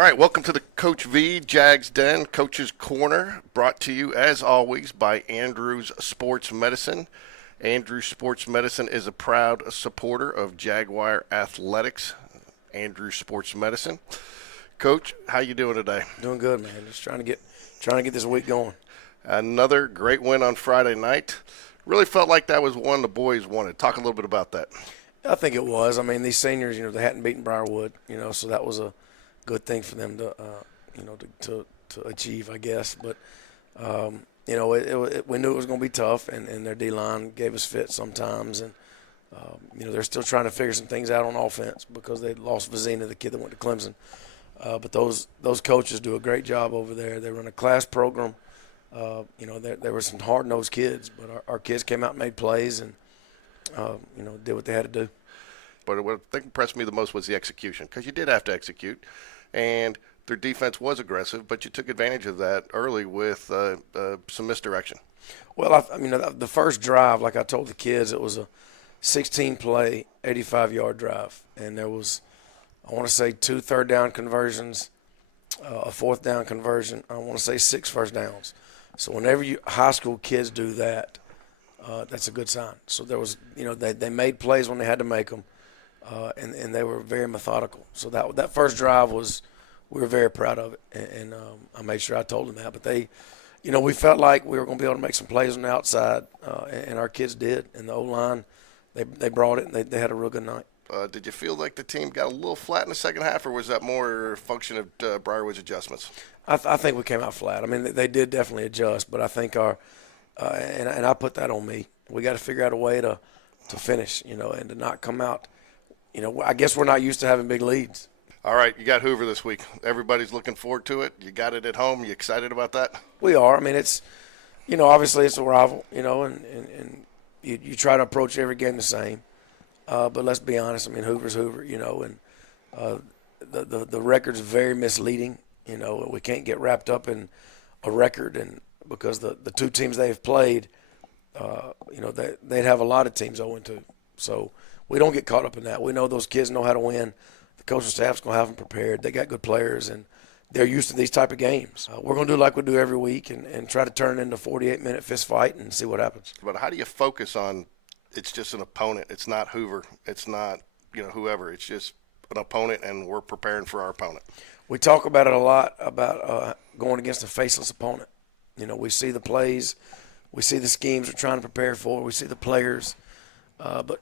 All right, welcome to the Coach V Jags Den Coach's Corner, brought to you as always by Andrews Sports Medicine. Andrews Sports Medicine is a proud supporter of Jaguar Athletics. Andrews Sports Medicine. Coach, how you doing today? Doing good, man. Just trying to get this week going. Another great win on Friday night. Really felt like that was one the boys wanted. Talk a little bit about that. I think it was. I mean, these seniors, they hadn't beaten Briarwood, so that was a good thing for them to, to achieve, I guess. But, we knew it was going to be tough, and their D-line gave us fits sometimes. And, they're still trying to figure some things out on offense because they lost Vizina, the kid that went to Clemson. But those coaches do a great job over there. They run a class program. There were some hard-nosed kids, but our kids came out and made plays and, did what they had to do. But what I think impressed me the most was the execution, because you did have to execute, and their defense was aggressive, but you took advantage of that early with some misdirection. Well, the first drive, like I told the kids, it was a 16-play, 85-yard drive, and there was, I want to say, 2 third-down conversions, a fourth-down conversion. I want to say 6 first downs. So whenever high school kids do that, that's a good sign. So there was, they made plays when they had to make them, and they were very methodical. So that first drive we were very proud of it, and I made sure I told them that. But they, we felt like we were going to be able to make some plays on the outside, and our kids did. And the O-line, they brought it, and they had a real good night. Did you feel like the team got a little flat in the second half, or was that more a function of Briarwood's adjustments? I think we came out flat. I mean, they did definitely adjust, but I think and I put that on me. We got to figure out a way to finish, and to not come out. I guess we're not used to having big leads. All right, you got Hoover this week. Everybody's looking forward to it. You got it at home. You excited about that? We are. I mean, it's, obviously it's a rival, and you try to approach every game the same. But let's be honest. I mean, Hoover's Hoover, and the record's very misleading. We can't get wrapped up in a record, and because the two teams they've played, they'd have a lot of teams 0-2. So we don't get caught up in that. We know those kids know how to win. The coaching staff's going to have them prepared. They got good players, and they're used to these type of games. We're going to do like we do every week and try to turn it into a 48-minute fist fight and see what happens. But how do you focus on it's just an opponent? It's not Hoover. It's not, whoever. It's just an opponent, and we're preparing for our opponent. We talk about it a lot, about going against a faceless opponent. We see the plays. We see the schemes we're trying to prepare for. We see the players. But,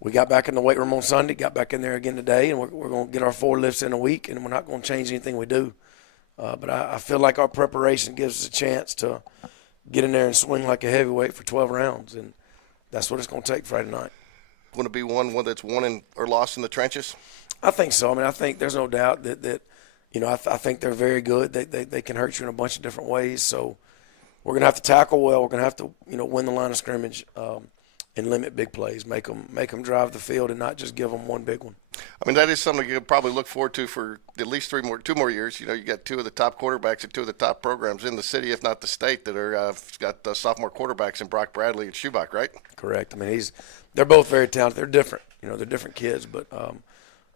we got back in the weight room on Sunday, got back in there again today, and we're going to get our 4 lifts in a week, and we're not going to change anything we do. But I feel like our preparation gives us a chance to get in there and swing like a heavyweight for 12 rounds, and that's what it's going to take Friday night. Going to be one that's won or lost in the trenches? I think so. I mean, I think there's no doubt that I think they're very good. They can hurt you in a bunch of different ways. So we're going to have to tackle well. We're going to have to, win the line of scrimmage and limit big plays, make them drive the field and not just give them one big one. I mean, that is something you could probably look forward to for at least 2 more years. You got 2 of the top quarterbacks at 2 of the top programs in the city, if not the state, that are got sophomore quarterbacks in Brock Bradley and Schubach, right? Correct. I mean, they're both very talented. They're different. They're different kids, but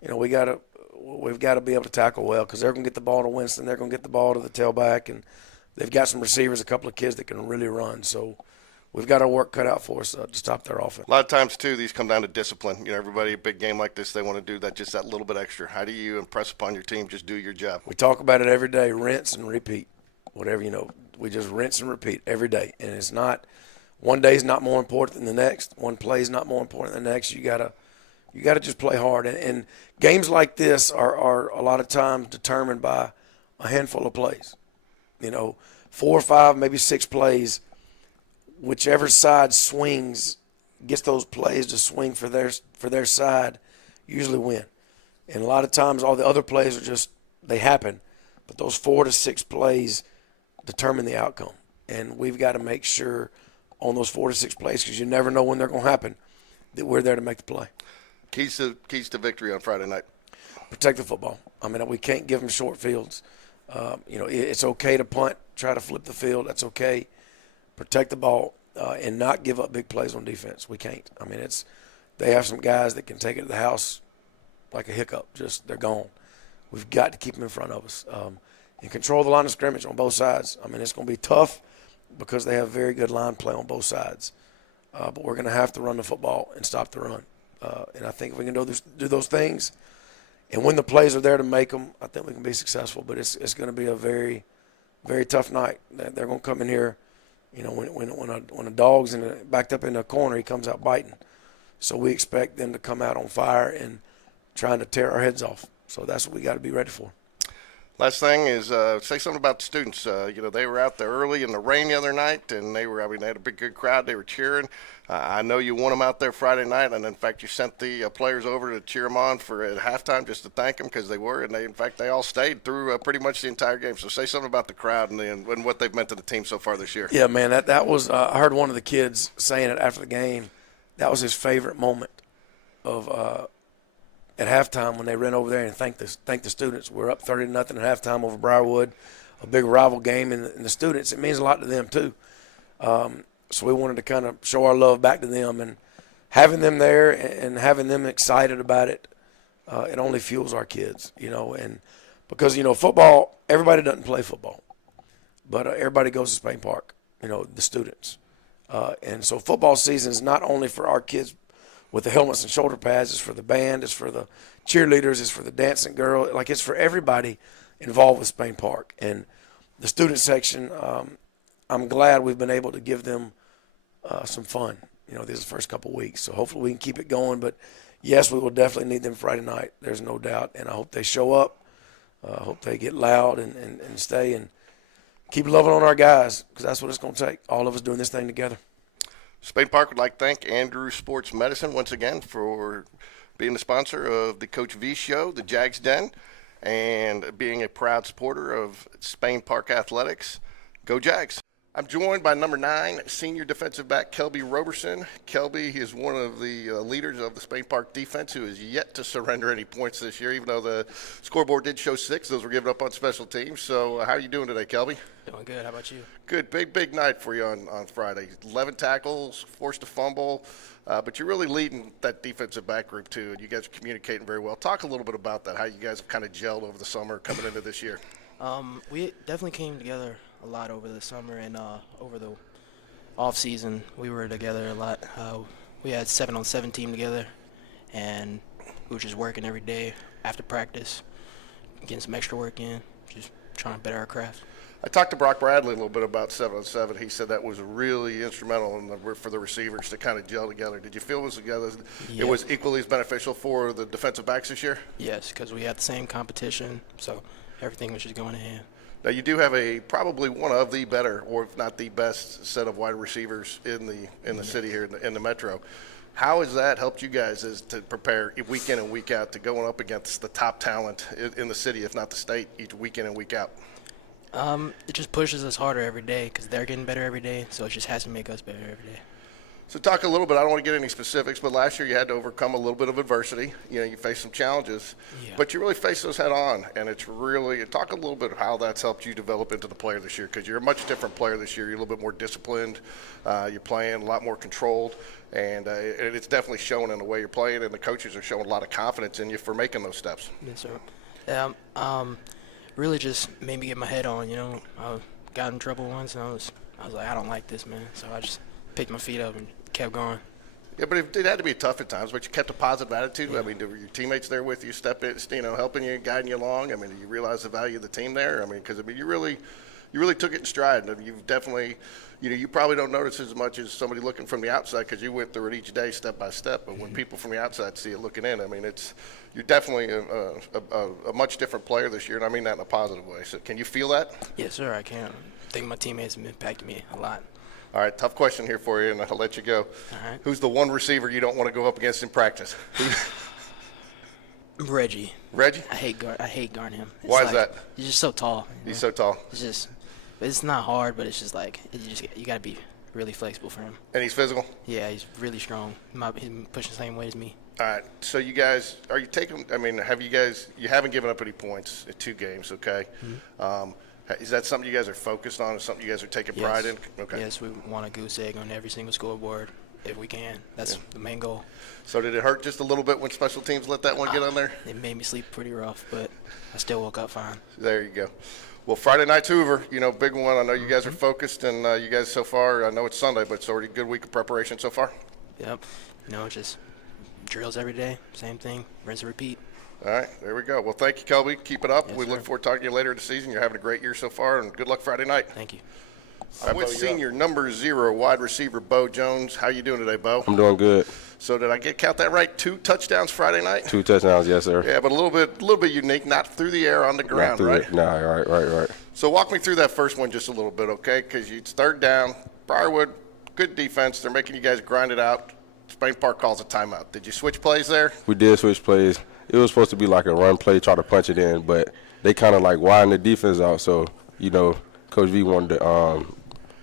we've got to be able to tackle well because they're going to get the ball to Winston. They're going to get the ball to the tailback, and they've got some receivers, a couple of kids that can really run. So we've got our work cut out for us to stop their offense. A lot of times, too, these come down to discipline. Everybody, a big game like this, they want to do that little bit extra. How do you impress upon your team? Just do your job. We talk about it every day, rinse and repeat. Whatever, we just rinse and repeat every day. And it's not – one day is not more important than the next. One play is not more important than the next. You gotta just play hard. And games like this are a lot of times determined by a handful of plays. 4 or 5, maybe 6 plays. Whichever side swings, gets those plays to swing for their side, usually win. And a lot of times all the other plays are just, they happen. But those 4 to 6 plays determine the outcome. And we've got to make sure on those 4 to 6 plays, because you never know when they're going to happen, that we're there to make the play. Keys to victory on Friday night. Protect the football. I mean, we can't give them short fields. It's okay to punt, try to flip the field. That's okay. Protect the ball and not give up big plays on defense. We can't. I mean, they have some guys that can take it to the house like a hiccup. Just they're gone. We've got to keep them in front of us and control the line of scrimmage on both sides. I mean, it's going to be tough because they have very good line play on both sides. But we're going to have to run the football and stop the run. And I think if we can do those things, and when the plays are there to make them, I think we can be successful. But it's going to be a very, very tough night. They're going to come in here, you know, when a dog's backed up in a corner, he comes out biting. So we expect them to come out on fire and trying to tear our heads off. So that's what we got to be ready for. Last thing is say something about the students. You know, they were out there early in the rain the other night, and they had a big, good crowd. They were cheering. I know you won them out there Friday night, and in fact, you sent the players over to cheer them on at halftime just to thank them because they were, and in fact, they all stayed through pretty much the entire game. So say something about the crowd and what they've meant to the team so far this year. Yeah, man, that was I heard one of the kids saying it after the game. That was his favorite moment of at halftime when they ran over there and thanked the students. We're up 30-0 at halftime over Briarwood, a big rival game, and the students, it means a lot to them too. So we wanted to kind of show our love back to them, and having them there and having them excited about it, it only fuels our kids, you know. And because, you know, football, everybody doesn't play football, but everybody goes to Spain Park, you know, the students. And so football season is not only for our kids with the helmets and shoulder pads, it's for the band, it's for the cheerleaders, it's for the dancing girl. Like, it's for everybody involved with Spain Park. And the student section, I'm glad we've been able to give them some fun, you know, these first couple weeks. So hopefully we can keep it going. But, yes, we will definitely need them Friday night. There's no doubt. And I hope they show up. I hope they get loud and stay and keep loving on our guys, because that's what it's going to take, all of us doing this thing together. Spain Park would like to thank Andrew Sports Medicine once again for being the sponsor of the Coach V Show, the Jags Den, and being a proud supporter of Spain Park Athletics. Go Jags. I'm joined by number 9, senior defensive back Kelby Roberson. Kelby is one of the leaders of the Spain Park defense who has yet to surrender any points this year, even though the scoreboard did show 6. Those were given up on special teams. So how are you doing today, Kelby? Doing good. How about you? Good. Big night for you on Friday. 11 tackles, forced a fumble, but you're really leading that defensive back group too, and you guys are communicating very well. Talk a little bit about that, how you guys have kind of gelled over the summer coming into this year. We definitely came together a lot over the summer and over the off season. We were together a lot. We had 7-on-7 team together, and we were just working every day after practice, getting some extra work in, just trying to better our craft. I talked to Brock Bradley a little bit about 7-on-7. He said that was really instrumental for the receivers to kind of gel together. Did you feel it was equally as beneficial for the defensive backs this year? Yes, because we had the same competition, so everything was just going in hand. Now, you do have probably one of the better, or if not the best, set of wide receivers in the city here in the metro. How has that helped you guys to prepare week in and week out to going up against the top talent in the city, if not the state, each week in and week out? It just pushes us harder every day because they're getting better every day, so it just has to make us better every day. So talk a little bit, I don't want to get any specifics, but last year you had to overcome a little bit of adversity. You know, you faced some challenges, but you really faced those head on, and it's really – talk a little bit how that's helped you develop into the player this year, because you're a much different player this year. You're a little bit more disciplined. You're playing a lot more controlled, and it's definitely showing in the way you're playing, and the coaches are showing a lot of confidence in you for making those steps. Yes, sir. Really just made me get my head on, you know. I got in trouble once, and I was like, I don't like this, man. So I just picked my feet up and kept going. Yeah, but it had to be tough at times, but you kept a positive attitude. Yeah. I mean, were your teammates there with you, helping you, guiding you along? I mean, do you realize the value of the team there? I mean, because you really took it in stride. I mean, you've definitely, you probably don't notice as much as somebody looking from the outside because you went through it each day, step by step. But when people from the outside see it looking in, I mean, you're definitely a much different player this year, and I mean that in a positive way. So, can you feel that? Yes, sir, I can. I think my teammates have impacted me a lot. All right, tough question here for you, and I'll let you go. All right. Who's the one receiver you don't want to go up against in practice? Reggie. Reggie? I hate guarding him. Why is that? He's just so tall. He's so tall. It's not hard, but it's just like you got to be really flexible for him. And he's physical? Yeah, he's really strong. He's pushing the same weight as me. All right. So you guys, are you taking? I mean, you haven't given up any points in 2 games, okay? Mm-hmm. Is that something you guys are focused on? Is something you guys are taking pride in? Okay. Yes, we want a goose egg on every single scoreboard. if we can. That's the main goal. So did it hurt just a little bit when special teams let that one get on there? It made me sleep pretty rough, but I still woke up fine. There you go. Well, Friday night's Hoover, big one. I know you guys are focused, and you guys so far, I know it's Sunday, but it's already a good week of preparation so far. Yep. Just drills every day, same thing, rinse and repeat. All right, there we go. Well, thank you, Kelby. Keep it up. Yes, We sir. look forward to talking to you later in the season. You're having a great year so far, and good luck Friday night. Thank you. I'm with senior number 0 wide receiver Bo Jones. How you doing today, Bo? I'm doing good. So did I count that right? 2 touchdowns Friday night? 2 touchdowns, yes, sir. Yeah, but a little bit unique, not through the air on the ground, right? Nah, right. So walk me through that first one just a little bit, okay? Because it's third down. Briarwood, good defense. They're making you guys grind it out. Spain Park calls a timeout. Did you switch plays there? We did switch plays. It was supposed to be like a run play, try to punch it in, but they kind of like widened the defense out. So, Coach V wanted to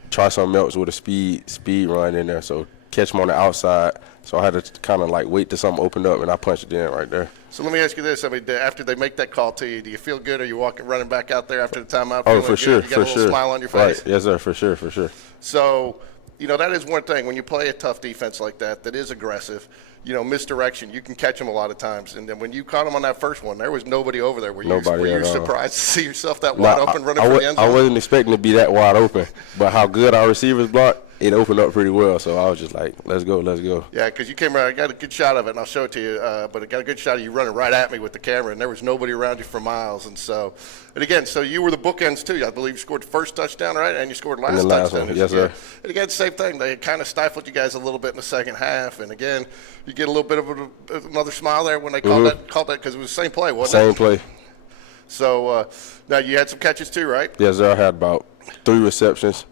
try something else with a speed run in there. So catch them on the outside. So I had to kind of like wait till something opened up, and I punched it in right there. So let me ask you this. I mean, after they make that call to you, do you feel good? Are you running back out there after the timeout? Oh, feeling for good? sure, You got a little smile on your face? Right, yes, sir, for sure. So, that is one thing. When you play a tough defense like that is aggressive, misdirection, you can catch them a lot of times. And then when you caught them on that first one, there was nobody over there. Were you surprised to see yourself that wide open running for the end zone? I wasn't expecting to be that wide open, but how good our receivers blocked, it opened up pretty well. So I was just like, let's go. Yeah, because you came around. I got a good shot of it, and I'll show it to you. But I got a good shot of you running right at me with the camera, and there was nobody around you for miles. So you were the bookends too. I believe you scored the first touchdown, right? And you scored the last touchdown. One. Yes, sir. And again, same thing. They kind of stifled you guys a little bit in the second half. And again, you get a little bit of another smile there when they called that because it was the same play, wasn't it? Same play. So now you had some catches too, right? Yes, sir. I had about 3 receptions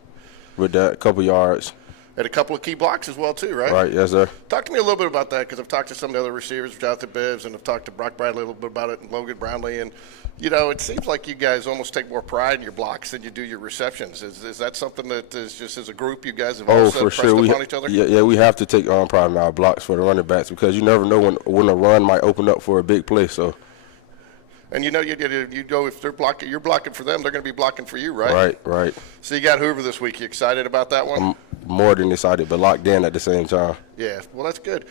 with that, a couple yards. And a couple of key blocks as well too, right? Right, yes, sir. Talk to me a little bit about that, because I've talked to some of the other receivers, Jonathan Bibbs, and I've talked to Brock Bradley a little bit about it, and Logan Brownlee. And, it seems like you guys almost take more pride in your blocks than you do your receptions. Is that something that is just as a group you guys have also for pressed sure. upon each other? Yeah, we have to take pride in our blocks for the running backs, because you never know when a run might open up for a big play. So. And you go if you're blocking for them, they're going to be blocking for you, right? Right. So you got Hoover this week. You excited about that one? I'm more than excited, but locked in at the same time. Yeah, well, that's good.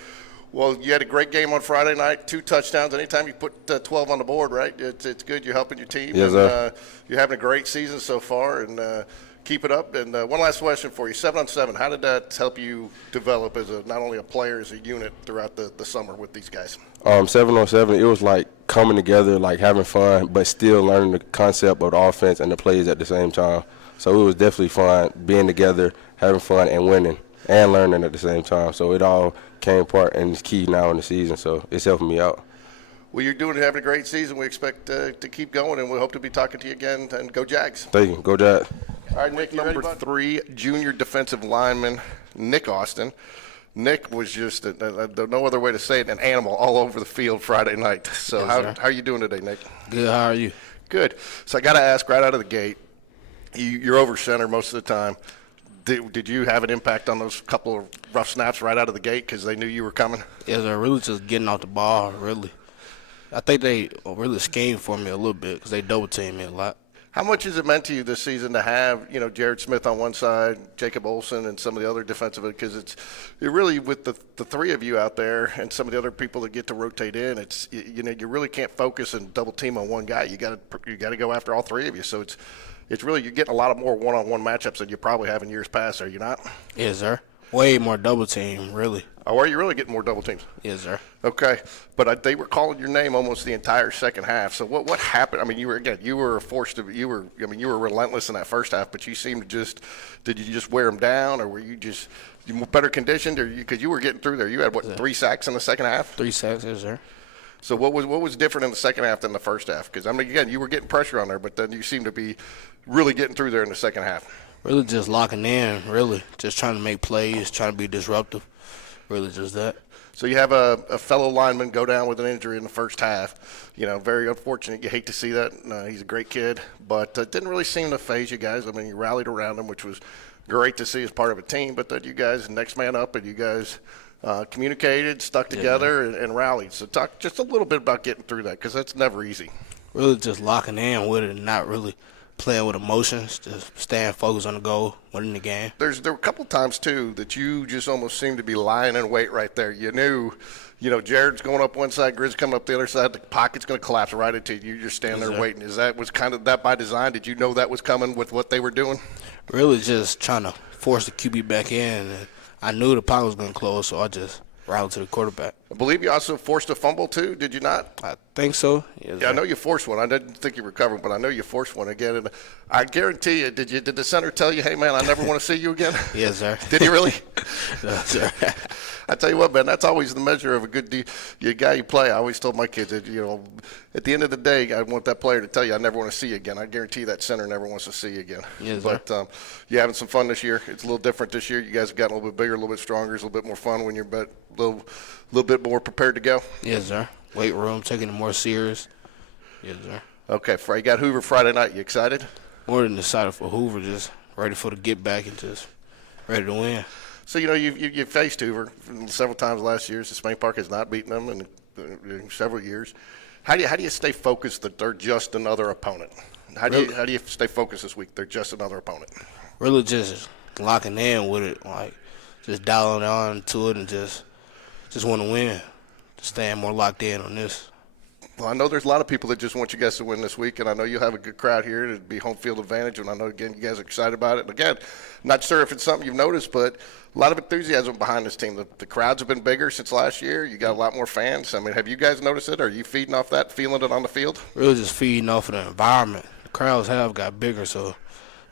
Well, you had a great game on Friday night, 2 touchdowns. Anytime you put 12 on the board, right, it's good. You're helping your team. Yes, sir. You're having a great season so far, and keep it up. And one last question for you, 7-on-7, how did that help you develop as not only a player, as a unit throughout the summer with these guys? 7-on-7, it was like coming together, like having fun, but still learning the concept of the offense and the plays at the same time. So it was definitely fun being together, having fun, and winning and learning at the same time. So it all came apart, and it's key now in the season. So it's helping me out. Well, you're having a great season. We expect to keep going, and we hope to be talking to you again. And go Jags. Thank you. Go Jags. All right, Nick, number 3, junior defensive lineman, Nick Alston. Nick was just, no other way to say it, an animal all over the field Friday night. So Yes, how are you doing today, Nick? Good. How are you? Good. So I got to ask right out of the gate, you're over center most of the time. Did you have an impact on those couple of rough snaps right out of the gate because they knew you were coming? Yeah, they're really just getting off the ball, really. I think they really schemed for me a little bit because they double-teamed me a lot. How much has it meant to you this season to have, Jared Smith on one side, Jacob Olsen, and some of the other defensive, because it really, with the 3 of you out there and some of the other people that get to rotate in, it's, you really can't focus and double team on one guy. You got to go after all 3 of you. So it's really, you're getting a lot of more one-on-one matchups than you probably have in years past, are you not? Yes, sir. Way more double-team, really. Oh, are you really getting more double teams? Yes, sir. Okay, but they were calling your name almost the entire second half. So what happened? I mean, you were relentless in that first half, but you seemed to did you just wear them down, or were you just better conditioned, or because you were getting through there? You had 3 sacks in the second half? 3 sacks, yes, sir. So what was different in the second half than the first half? Because again, you were getting pressure on there, but then you seemed to be really getting through there in the second half. Really just locking in, really. Just trying to make plays, trying to be disruptive. Really just that. So you have a fellow lineman go down with an injury in the first half. Very unfortunate. You hate to see that. He's a great kid, but it didn't really seem to phase you guys. I mean, you rallied around him, which was great to see as part of a team, but that you guys next man up and you guys communicated, stuck together, and rallied. So talk just a little bit about getting through that, because that's never easy. Really just locking in with it and not really playing with emotions, just staying focused on the goal, winning the game. There were a couple times, too, that you just almost seemed to be lying in wait right there. You knew, Jared's going up one side, Grizz coming up the other side, the pocket's going to collapse right into you. You're just standing there waiting. Was kind of that by design? Did you know that was coming with what they were doing? Really just trying to force the QB back in. And I knew the pocket was going to close, so I just routed to the quarterback. I believe you also forced a fumble, too, did you not? I think so. Yes, Yeah, I know you forced one. I didn't think you recovered, but I know you forced one again. And I guarantee you, did the center tell you, hey, man, I never want to see you again? Yes, sir. Did he really? Yes, sir. I tell you what, man, that's always the measure of a good guy you play. I always told my kids that, at the end of the day, I want that player to tell you, I never want to see you again. I guarantee you that center never wants to see you again. Yes, but you're having some fun this year. It's a little different this year. You guys have gotten a little bit bigger, a little bit stronger. It's a little bit more fun when you're a little bit more prepared to go. Yes, sir. Weight room, taking it more serious. Yes, sir. Okay, you got Hoover Friday night. You excited? More than excited for Hoover, just ready for the get back and just ready to win. So, you've faced Hoover several times last year. So Spain Park has not beaten them in several years. How do you stay focused that they're just another opponent? How do you stay focused this week? They're just another opponent. Really just locking in with it, like just dialing on to it and just want to win. Just staying more locked in on this. Well, I know there's a lot of people that just want you guys to win this week, and I know you'll have a good crowd here. It'd be home field advantage, and I know, again, you guys are excited about it. And, again, not sure if it's something you've noticed, but a lot of enthusiasm behind this team. The crowds have been bigger since last year. You got a lot more fans. I mean, have you guys noticed it? Are you feeding off that, feeling it on the field? Really just feeding off of the environment. The crowds have got bigger, so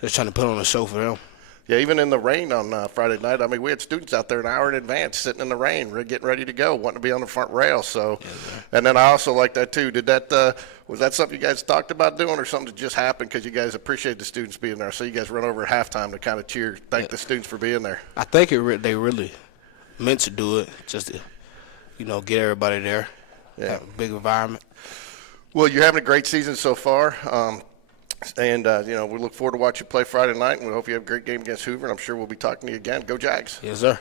just trying to put on a show for them. Yeah, even in the rain on Friday night, I mean, we had students out there an hour in advance sitting in the rain, getting ready to go, wanting to be on the front rail. So, and then I also like that too. Was that something you guys talked about doing, or something that just happened because you guys appreciate the students being there? So you guys run over at halftime to kind of thank the students for being there. I think they really meant to do it, just to, get everybody there. Yeah, have a big environment. Well, you're having a great season so far. And, we look forward to watching you play Friday night, and we hope you have a great game against Hoover, and I'm sure we'll be talking to you again. Go Jags. Yes, sir.